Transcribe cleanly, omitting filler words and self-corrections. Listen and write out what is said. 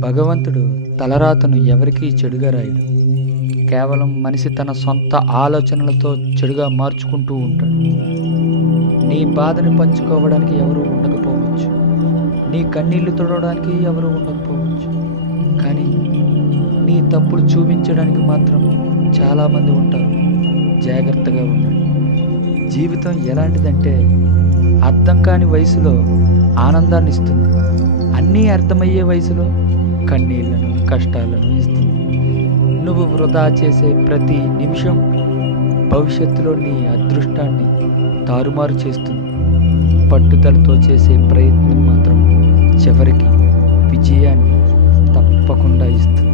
భగవంతుడు తలరాతను ఎవరికీ చెడుగా రాయడు. కేవలం మనిషి తన సొంత ఆలోచనలతో చెడుగా మార్చుకుంటూ ఉంటాడు. నీ బాధని పంచుకోవడానికి ఎవరూ ఉండకపోవచ్చు. నీ కన్నీళ్లు తుడవడానికి ఎవరూ ఉండకపోవచ్చు. కానీ నీ తప్పులు చూపించడానికి మాత్రం చాలామంది ఉంటారు. జాగ్రత్తగా ఉండండి. జీవితం ఎలాంటిదంటే అర్థం కాని వయసులో ఆనందాన్ని ఇస్తుంది. అన్నీ అర్థమయ్యే వయసులో కన్నీళ్లను, కష్టాలను ఇస్తుంది. నువ్వు వృధా చేసే ప్రతి నిమిషం భవిష్యత్తులో నీ అదృష్టాన్ని తారుమారు చేస్తుంది. పట్టుదలతో చేసే ప్రయత్నం మాత్రం చివరికి విజయాన్ని తప్పకుండా ఇస్తుంది.